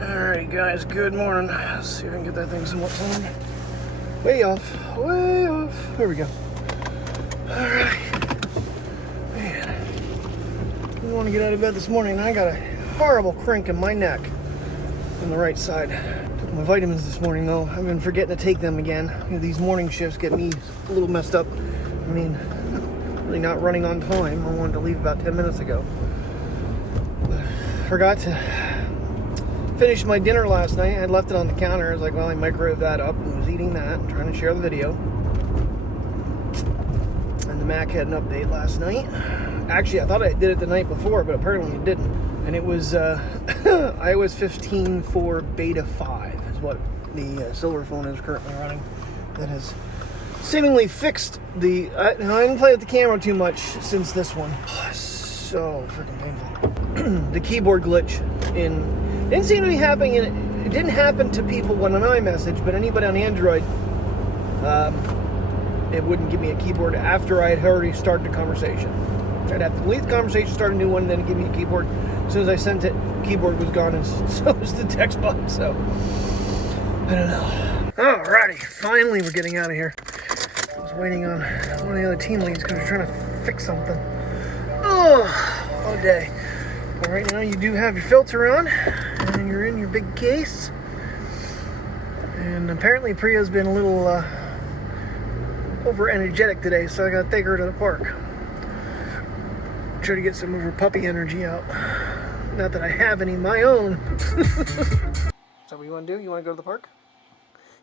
Alright guys, good morning. Let's see if I can get that thing somewhat clean. Way off, way off. There we go. Alright. Man, I didn't want to get out of bed this morning. I got a horrible crank in my neck on the right side. Took my vitamins this morning though. I've been forgetting to take them again. You know, these morning shifts get me a little messed up. I mean, really not running on time. I wanted to leave about 10 minutes ago. Forgot to finish my dinner last night. I had left it on the counter. I was like, well, I microwaved that up and was eating that and trying to share the video. And the Mac had an update last night. Actually, I thought I did it the night before, but apparently it didn't. And it was iOS 15 for Beta 5 is what the silver phone is currently running. That has seemingly fixed the... I didn't play with the camera too much since this one. So freaking painful. The keyboard glitch didn't seem to be happening. It didn't happen to people when on iMessage, but anybody on Android, it wouldn't give me a keyboard after I had already started the conversation. I'd have to leave the conversation, start a new one, and then give me a keyboard. As soon as I sent it, the keyboard was gone, and so was the text box. So I don't know. Alrighty, finally we're getting out of here. I was waiting on one of the other team leads because we're trying to fix something. Oh, all day. But right now you do have your filter on, and you're in your big case. And apparently Priya's been a little over energetic today, so I gotta take her to the park. Try to get some of her puppy energy out. Not that I have any of my own. Is that what you want to do? You want to go to the park?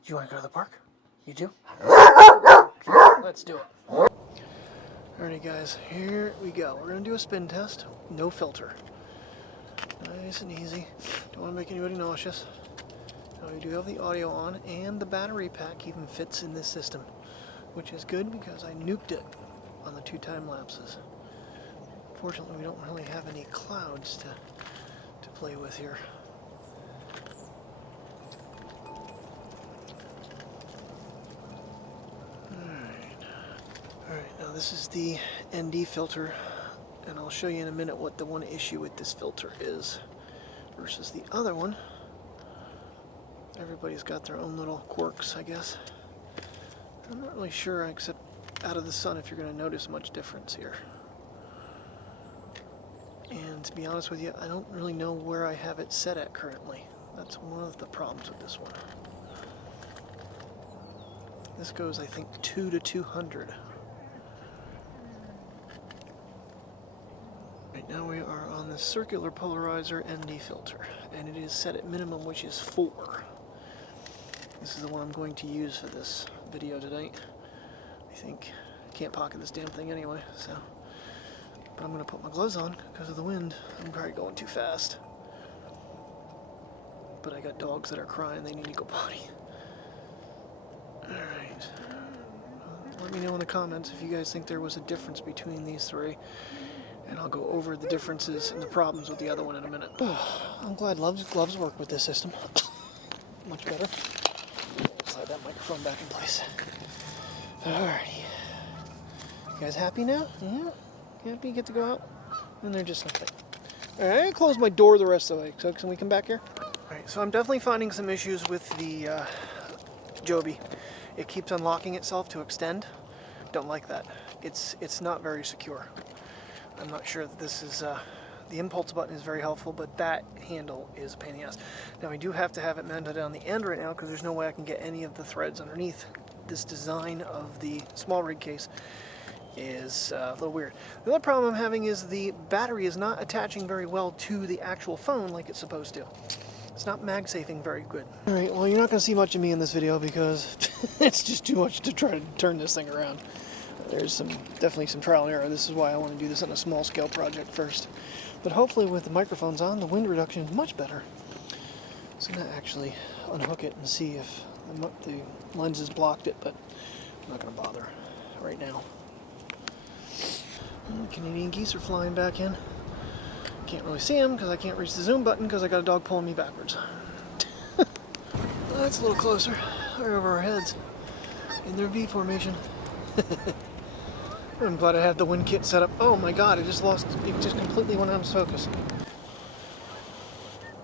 You want to go to the park? You do? Okay, let's do it. Alrighty guys, here we go. We're going to do a spin test. No filter. Nice and easy. Don't want to make anybody nauseous. Now we do have the audio on, and the battery pack even fits in this system, which is good because I nuked it on the 2 time lapses. Fortunately, we don't really have any clouds to play with here. Alright, now this is the ND filter, and I'll show you in a minute what the one issue with this filter is versus the other one. Everybody's got their own little quirks, I guess. I'm not really sure, except out of the sun, if you're going to notice much difference here. And to be honest with you, I don't really know where I have it set at currently. That's one of the problems with this one. This goes, I think, 2 to 200. Right now we are on the circular polarizer ND filter, and it is set at minimum, which is 4. This is the one I'm going to use for this video tonight. I think I can't pocket this damn thing anyway, so... But I'm going to put my gloves on because of the wind. I'm probably going too fast. But I got dogs that are crying. They need to go potty. Alright. Let me know in the comments if you guys think there was a difference between these 3. And I'll go over the differences and the problems with the other one in a minute. Oh, I'm glad gloves work with this system. Much better. Slide that microphone back in place. Alrighty. You guys happy now? Yeah? Happy you get to go out? And they're just like that. Alright, I closed my door the rest of the way, so can we come back here? Alright, so I'm definitely finding some issues with the Joby. It keeps unlocking itself to extend. Don't like that. It's not very secure. I'm not sure that this is... the impulse button is very helpful, but that handle is a pain in the ass. Now I do have to have it mounted on the end right now because there's no way I can get any of the threads underneath. This design of the small rig case is a little weird. The other problem I'm having is the battery is not attaching very well to the actual phone like it's supposed to. It's not MagSafing very good. Alright, well you're not going to see much of me in this video because it's just too much to try to turn this thing around. There's definitely some trial and error. This is why I want to do this on a small scale project first. But hopefully with the microphones on, the wind reduction is much better. So I'm going to actually unhook it and see if the lenses blocked it, but I'm not going to bother right now. Canadian geese are flying back in. Can't really see them because I can't reach the zoom button because I got a dog pulling me backwards. That's a little closer. Right over our heads in their V formation. I'm glad I have the wind kit set up. Oh my god, it just completely went out of focus.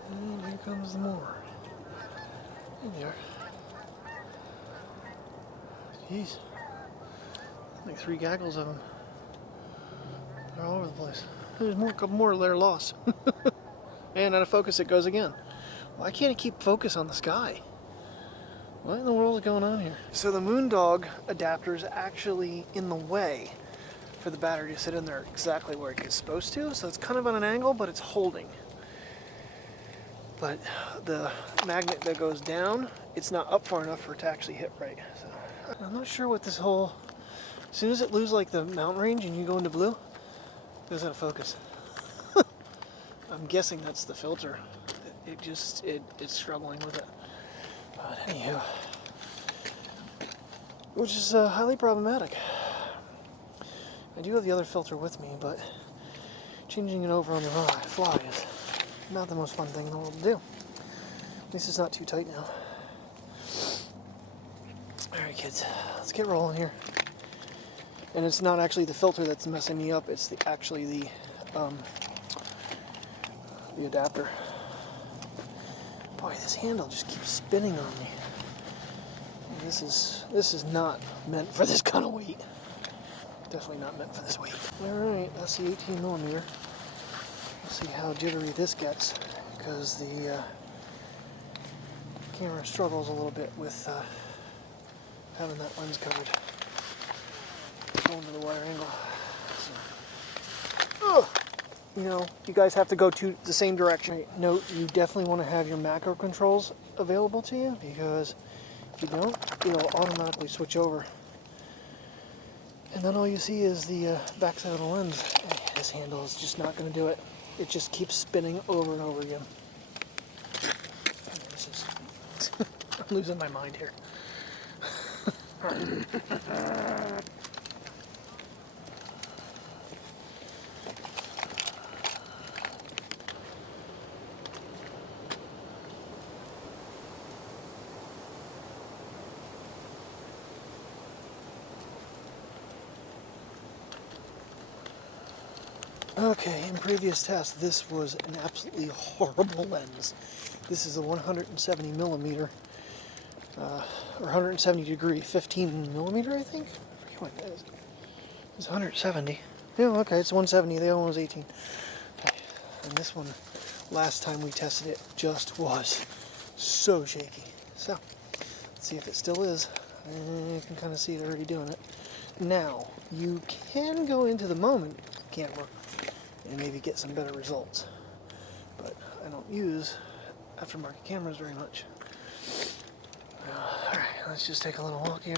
And here comes There's more. In there. Jeez. Like 3 gaggles of them. They're all over the place. There's more, a couple more that are lost. And out of focus it goes again. Why can't it keep focus on the sky? What in the world is going on here? So the Moondog adapter is actually in the way for the battery to sit in there exactly where it's supposed to. So it's kind of on an angle, but it's holding. But the magnet that goes down, it's not up far enough for it to actually hit right. So I'm not sure what this whole... As soon as it loses like the mount range and you go into blue, it goes out of focus. I'm guessing that's the filter. It's struggling with it. But anywho, which is highly problematic. I do have the other filter with me, but changing it over on the fly is not the most fun thing in the world to do. At least it's not too tight now. Alright kids, let's get rolling here. And it's not actually the filter that's messing me up, it's actually the adapter. Boy, this handle just keeps spinning on me. And this is not meant for this kind of weight. Definitely not meant for this weight. Alright, that's the 18mm. Let's see how jittery this gets, because the camera struggles a little bit with having that lens covered. Going to the wire angle. So, you know, you guys have to go to the same direction. Right. Note, you definitely want to have your macro controls available to you, because if you don't, it'll automatically switch over. And then all you see is the backside of the lens. This handle is just not going to do it. It just keeps spinning over and over again. This is I'm losing my mind here. Okay, in previous tests, this was an absolutely horrible lens. This is a 170mm, or 170 degree, 15mm, I think? I forget what it is. It's 170. Yeah, okay, it's 170, the other one was 18. Okay. And this one, last time we tested it, just was so shaky. So, let's see if it still is. You can kind of see it already doing it. Now, you can go into the moment camera and maybe get some better results. But I don't use aftermarket cameras very much. Alright, let's just take a little walk here.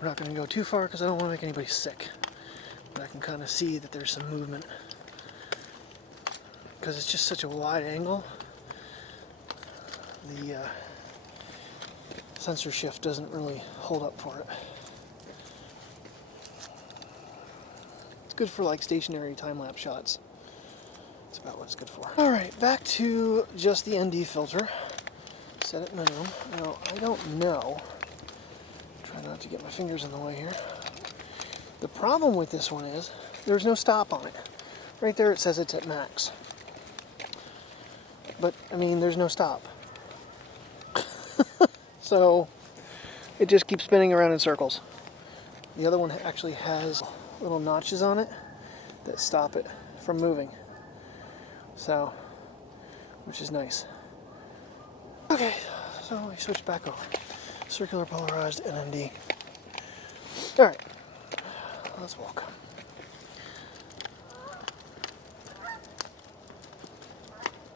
We're not going to go too far because I don't want to make anybody sick. But I can kind of see that there's some movement. Because it's just such a wide angle, the sensor shift doesn't really hold up for it. It's good for like stationary time-lapse shots. That's about what it's good for. Alright, back to just the ND filter. Set it minimum. Now, I don't know. Try not to get my fingers in the way here. The problem with this one is there's no stop on it. Right there it says it's at max. But, I mean, there's no stop. So, it just keeps spinning around in circles. The other one actually has little notches on it that stop it from moving. So, which is nice. Okay, so we switch back over. Circular polarized NMD. Alright, let's walk.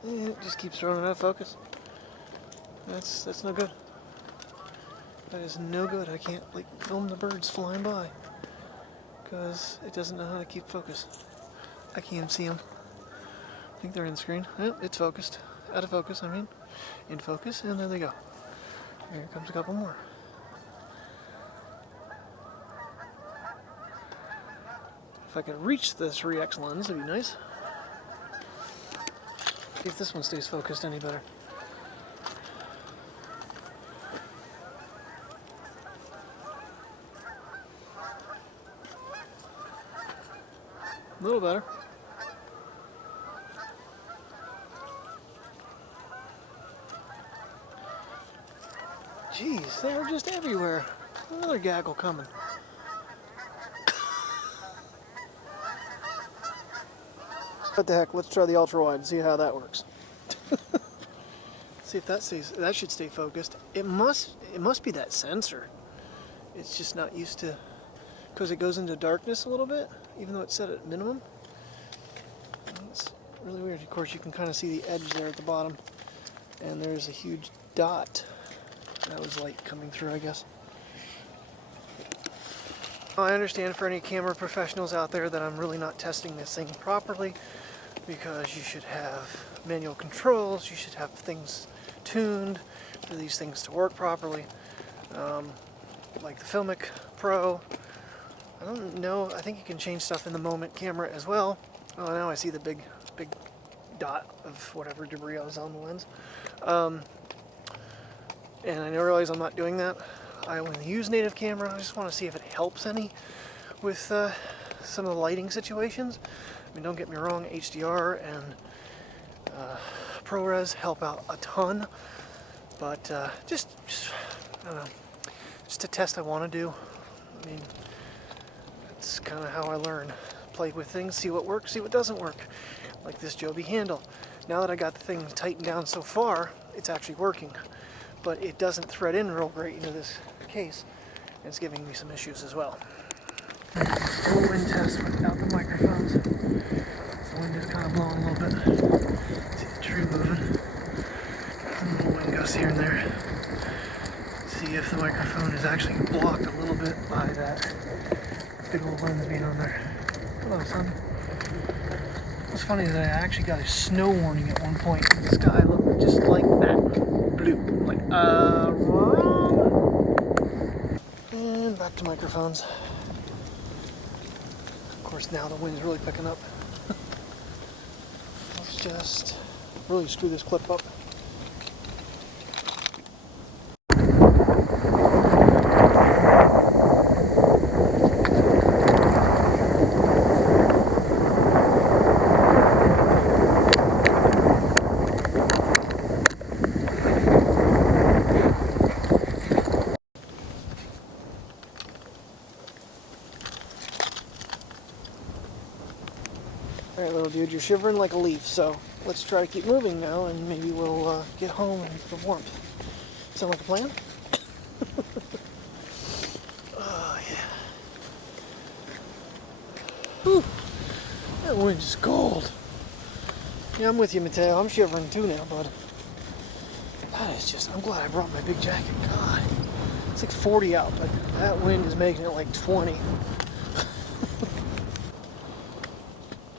And it just keeps throwing it out of focus. That's no good. That is no good. I can't like film the birds flying by because it doesn't know how to keep focus. I can't even see them. I think they're in the screen. Yep, it's focused. Out of focus, I mean. In focus, and there they go. Here comes a couple more. If I could reach this Rx lens, that'd be nice. See if this one stays focused any better. A little better. Jeez, they're just everywhere. Another gaggle coming. What the heck, let's try the ultra wide and see how that works. See if that stays, that should stay focused. It must be that sensor. It's just not used to, because it goes into darkness a little bit, even though it's set at minimum. It's really weird. Of course, you can kind of see the edge there at the bottom, and there's a huge dot. That was light coming through, I guess. I understand for any camera professionals out there that I'm really not testing this thing properly, because you should have manual controls, you should have things tuned for these things to work properly. Like the Filmic Pro. I don't know, I think you can change stuff in the moment camera as well. Oh, now I see the big dot of whatever debris was on the lens. And I realize I'm not doing that. I only use native camera. I just want to see if it helps any with some of the lighting situations. I mean, don't get me wrong, HDR and ProRes help out a ton, but just I don't know, just a test I want to do. I mean, it's kind of how I learn. Play with things, see what works, see what doesn't work. Like this Joby handle. Now that I got the thing tightened down so far, it's actually working, but it doesn't thread in real great into this case, and it's giving me some issues as well. Full wind test without the microphones. The wind is kind of blowing a little bit. See the tree moving. Some little wind gusts here and there. See if the microphone is actually blocked a little bit by that big old lens being on there. Hello, son. What's funny is that I actually got a snow warning at one point. The sky looked just like that. Blue. I'm like, wrong. And back to microphones. Of course, now the wind's really picking up. Let's just really screw this clip up. Alright, little dude, you're shivering like a leaf, so let's try to keep moving now, and maybe we'll get home in the warmth. Sound like a plan? Oh, yeah. Whew. That wind is cold. Yeah, I'm with you, Mateo. I'm shivering too now, bud. That is just, I'm glad I brought my big jacket. God. It's like 40 out, but that wind is making it like 20.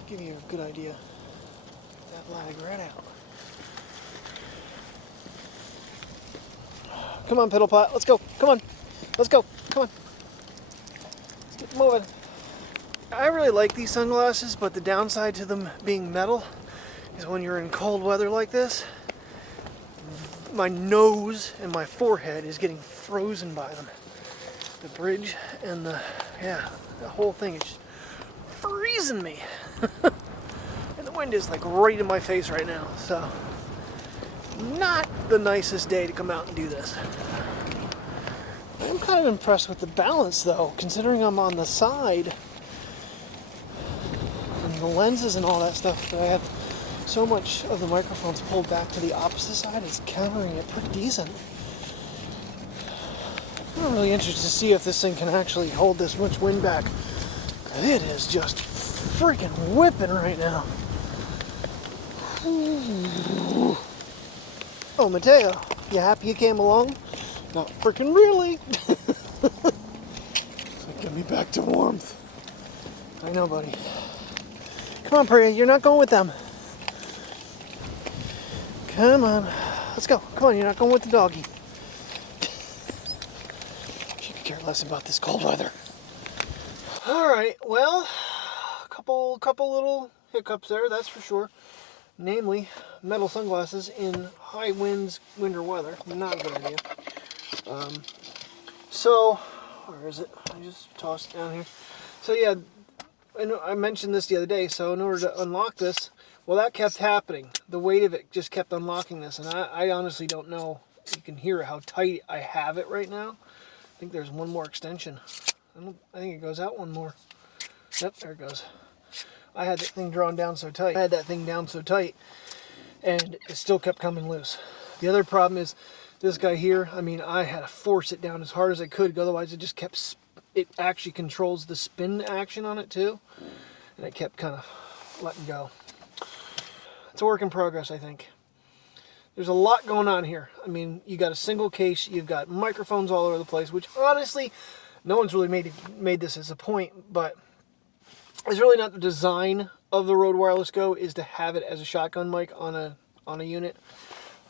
Give you a good idea. That lag right out. Come on, Piddle Pot. Let's go. Come on. Let's go. Come on. Let's get moving. I really like these sunglasses, but the downside to them being metal is when you're in cold weather like this, my nose and my forehead is getting frozen by them. The bridge and the whole thing is just freezing me. And the wind is like right in my face right now, so not the nicest day to come out and do this. I'm kind of impressed with the balance though, considering I'm on the side and the lenses and all that stuff, but I have so much of the microphones pulled back to the opposite side, it's countering it pretty decent. I'm really interested to see if this thing can actually hold this much wind back. It is just freaking whipping right now. Ooh. Oh, Mateo, you happy you came along? Not freaking really. So get me back to warmth. I know, buddy. Come on, Priya, you're not going with them. Come on, let's go. Come on, you're not going with the doggy. She could care less about this cold weather. All right, well, couple little hiccups there, that's for sure. Namely, metal sunglasses in high winds, winter weather. Not a good idea. So, where is it? I just tossed it down here. So yeah, I mentioned this the other day. So in order to unlock this, well, that kept happening. The weight of it just kept unlocking this, and I honestly don't know you can hear how tight I have it right now. I think there's one more extension. I think it goes out one more. Yep, there it goes. I had that thing drawn down so tight. And it still kept coming loose. The other problem is this guy here. I mean, I had to force it down as hard as I could, otherwise it just kept, it actually controls the spin action on it too. And it kept kind of letting go. It's a work in progress, I think. There's a lot going on here. I mean, you got a single case, you've got microphones all over the place, which honestly, no one's really made this as a point, but it's really not the design of the Rode Wireless Go is to have it as a shotgun mic on a unit.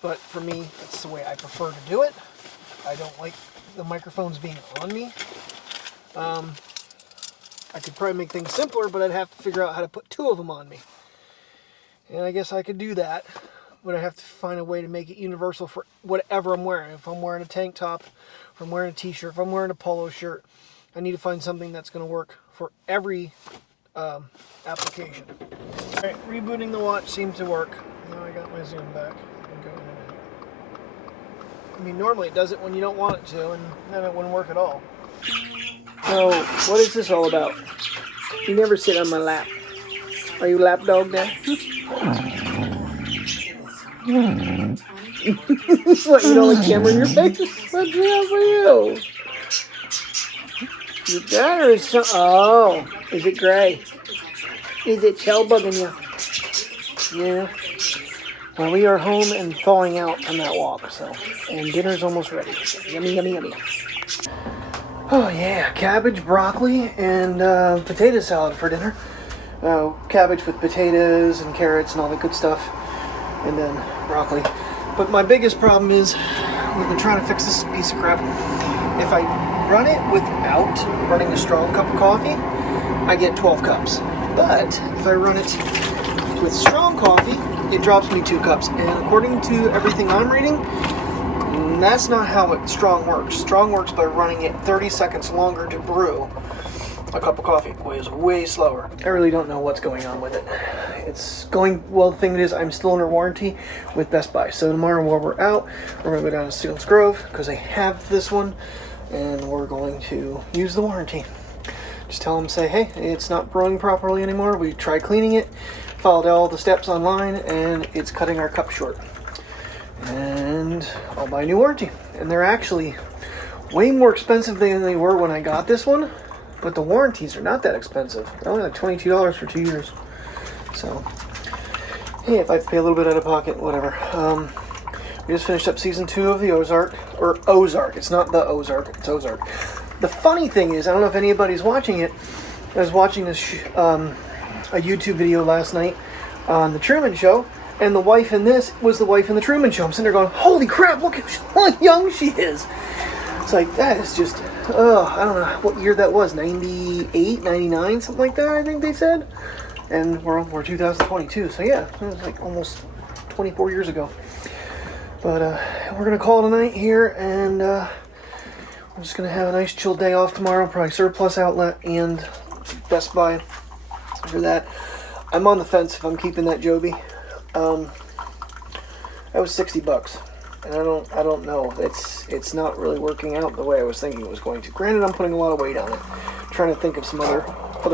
But for me, that's the way I prefer to do it. I don't like the microphones being on me. I could probably make things simpler, but I'd have to figure out how to put two of them on me. And I guess I could do that, but I have to find a way to make it universal for whatever I'm wearing. If I'm wearing a tank top, if I'm wearing a t-shirt, if I'm wearing a polo shirt, I need to find something that's going to work for every application. All right, rebooting the watch seemed to work. Now I got my zoom back. I mean, normally it does it when you don't want it to, and then it wouldn't work at all. So, what is this all about? You never sit on my lap. Are you lap dog now? What, you don't like camera in your face? What's wrong for you? Your daughter is so... Oh, is it gray? Is it shell bugging you? Yeah. Well, we are home and thawing out from that walk, so... And dinner's almost ready. So yummy, yummy, yummy. Oh yeah, cabbage, broccoli, and potato salad for dinner. Cabbage with potatoes and carrots and all the good stuff. And then broccoli. But my biggest problem is, we've been trying to fix this piece of crap. If I run it without running a strong cup of coffee, I get 12 cups. But if I run it with strong coffee, it drops me 2 cups. And according to everything I'm reading, that's not how strong works. Strong works by running it 30 seconds longer to brew a cup of coffee. It is way slower. I really don't know what's going on with it. It's going, well, the thing is, I'm still under warranty with Best Buy. So tomorrow while we're out, we're going to go down to Steel's Grove because I have this one, and we're going to use the warranty. Just tell them, say, hey, it's not brewing properly anymore. We tried cleaning it, followed all the steps online, and it's cutting our cup short. And I'll buy a new warranty. And they're actually way more expensive than they were when I got this one. But the warranties are not that expensive. They're only like $22 for 2 years. So, hey, if I have to pay a little bit out of pocket, whatever. We just finished up season 2 of the Ozark. Or Ozark. It's not the Ozark. It's Ozark. The funny thing is, I don't know if anybody's watching it. I was watching this a YouTube video last night on The Truman Show. And the wife in this was the wife in The Truman Show. I'm sitting there going, holy crap, look how young she is. It's like, that is just, I don't know what year that was, 98, 99, something like that, I think they said. And we're 2022, so yeah, it was like almost 24 years ago. But we're going to call it a night here, and we're just going to have a nice chill day off tomorrow, probably Surplus Outlet and Best Buy for that. I'm on the fence if I'm keeping that Joby. That was $60, and I don't know. It's not really working out the way I was thinking it was going to. Granted, I'm putting a lot of weight on it. I'm trying to think of some other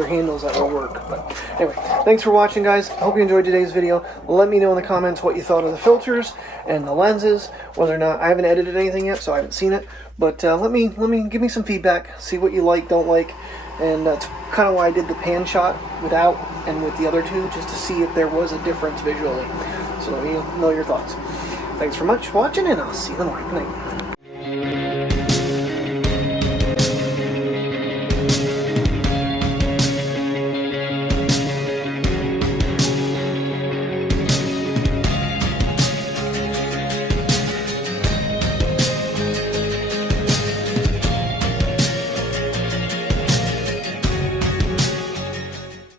handles that will work. But anyway, thanks for watching, guys. I hope you enjoyed today's video. Let me know in the comments what you thought of the filters and the lenses. Whether or not, I haven't edited anything yet, so I haven't seen it. But let me give me some feedback. See what you like, don't like. And that's kind of why I did the pan shot without and with the other two, just to see if there was a difference visually. So let me know your thoughts. Thanks for much for watching, and I'll see you in the morning. Good night.